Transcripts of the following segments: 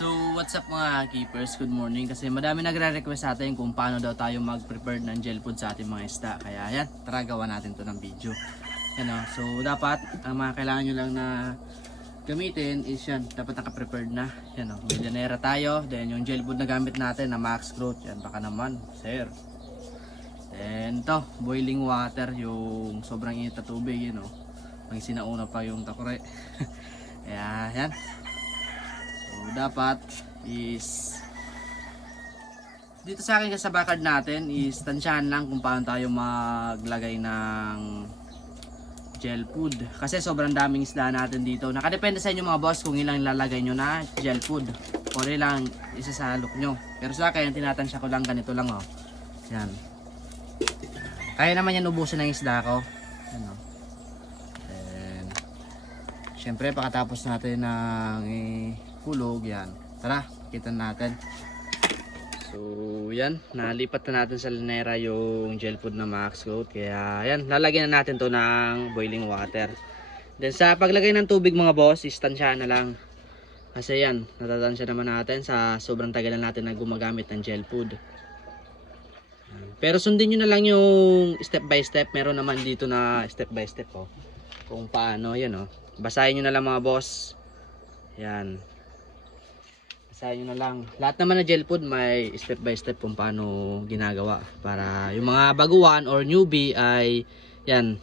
So what's up mga keepers, good morning. Kasi madami nagre-request sa atin kung paano daw tayo mag-prepare ng gel food sa ating mga isda. Kaya yan, tara gawa natin to ng video. Yan o. So dapat, ang mga kailangan nyo lang na gamitin is yan, dapat naka-prepared na. Yan o, may llanera tayo. Then yung gel food na gamit natin na max growth. Yan, baka naman, sir. Then to, boiling water, yung sobrang init na tubig. Yan o, may sinauna pa yung takore. Kaya yan. So, dapat is dito sa akin sa backyard natin is tansyahan lang kung paano tayo maglagay ng gel food. Kasi sobrang daming isda natin dito. Nakadepende sa inyo mga boss kung ilang ilalagay nyo na gel food. O ilang isasalok nyo. Pero sa akin, tinatansya ko lang ganito lang oh. Yan. Kaya naman yan ubusin ng isda ko. Yan oh. And, syempre pagkatapos natin ng hulog yan. Tara, kita natin. So yan, nalipat na natin sa llanera yung gel food na max growth. Kaya yan, lalagyan na natin to ng boiling water. Then sa paglagay ng tubig mga boss, istansyahan na lang. Kasi yan, natatansya naman natin sa sobrang tagal na natin na gumagamit ng gel food. Pero sundin nyo na lang yung step by step. Meron naman dito na step by step oh. Kung paano, yan oh. Basahin nyo na lang mga boss. Yan. Basahin nyo na lang. Lahat naman na gel food may step by step kung paano ginagawa. Para yung mga baguhan or newbie ay yan.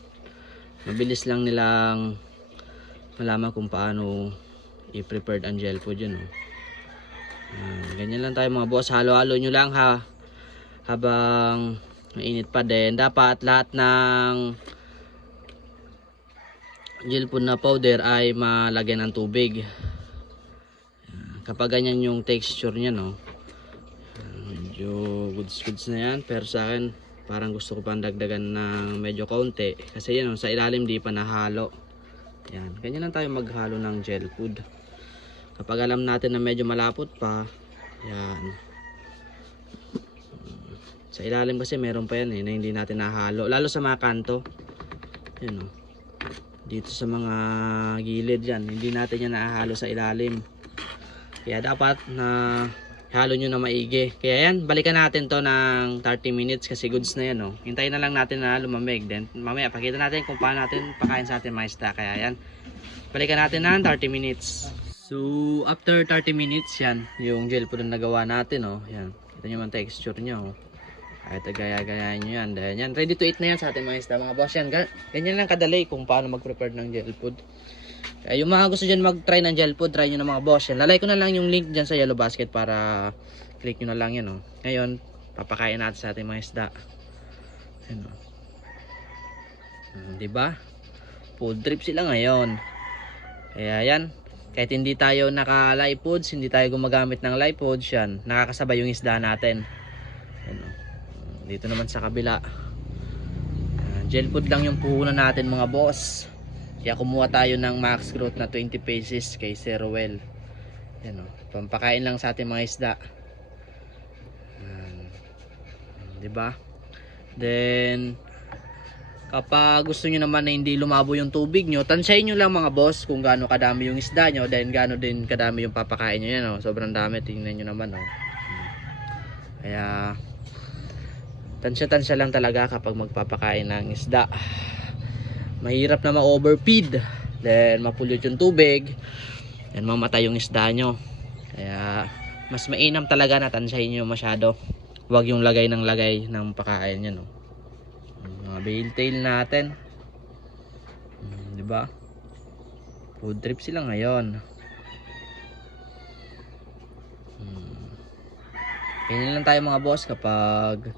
Mabilis lang nilang malaman kung paano i-prepared ang gel food yun oh. Ganyan lang tayo mga boss. Halo-halo nyo lang ha. Habang mainit pa din. Dapat lahat ng gel food na powder ay malagyan ng tubig. Kapag ganyan yung texture niya no, medyo goods na yan. Pero sa akin parang gusto ko pang dagdagan ng medyo kaunti. Kasi yan sa ilalim di pa nahalo. Yan, ganyan lang tayo maghalo ng gel food. Kapag alam natin na medyo malapot pa, yan. Sa ilalim kasi meron pa yan na hindi natin nahalo. Lalo sa mga kanto. Yan o. Dito sa mga gilid yan, hindi natin yan nahalo sa ilalim. Kaya dapat na halo nyo na maigi. Kaya yan, balikan natin to ng 30 minutes kasi goods na yan. Oh. Hintayin na lang natin na lumamig. Then mamaya pakita natin kung paano natin pakain sa ating mga isda. Kaya yan, balikan natin ng 30 minutes. So after 30 minutes yan, yung gel food na nagawa natin. Oh. Yan. Kita nyo man texture nyo. Oh. Kahit gaya-gayahin nyo yan. Dahil yan, ready to eat na yan sa ating mga isda. Mga boss yan, ganyan lang kadali kung paano mag-prepare ng gel food. Kaya yung mga gusto dyan mag-try ng gel food, try nyo na mga boss yan. Lalay ko na lang yung link dyan sa yellow basket para click nyo na lang yan. Oh. Ngayon, papakain natin sa ating mga isda. Yan, oh. Diba? Food trip sila ngayon. Kaya yan, kahit hindi tayo naka-live foods, hindi tayo gumagamit ng live foods yan, nakakasabay yung isda natin. Yan, oh. Dito naman sa kabila, gel food lang yung puhunan natin mga boss. Kaya kumuha tayo ng max growth na 20 pieces kay Sir Well. Yan o, pampakain lang sa ating mga isda. Diba? Then kapag gusto nyo naman na hindi lumabo yung tubig nyo, tansyahin nyo lang mga boss kung gaano kadami yung isda nyo. Then gaano din kadami yung papakain nyo. Yan o, sobrang dami, tingnan nyo naman o. Kaya tansya-tansya lang talaga kapag magpapakain ng isda. Mahirap na ma-overfeed, then mapulit yung tubig, then mamatay yung isda nyo. Kaya mas mainam talaga na tansyahin nyo masyado. Huwag yung lagay ng pakain nyo no? Mga bale tail natin, diba? Food trip sila ngayon. Ganyan lang tayo mga boss kapag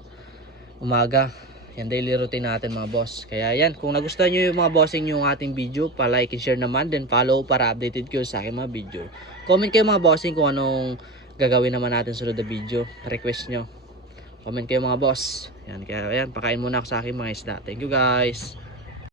umaga. Yan daily routine natin mga boss. Kaya yan, kung nagustuhan nyo yung mga bossing yung ating video, pa-like and share naman, then follow para updated kayo sa aking mga video. Comment kayo mga bossing kung anong gagawin naman natin sunod na video. Request nyo. Comment kayo mga boss. Yan, kaya yan, pakain muna ako sa aking mga isda. Thank you guys.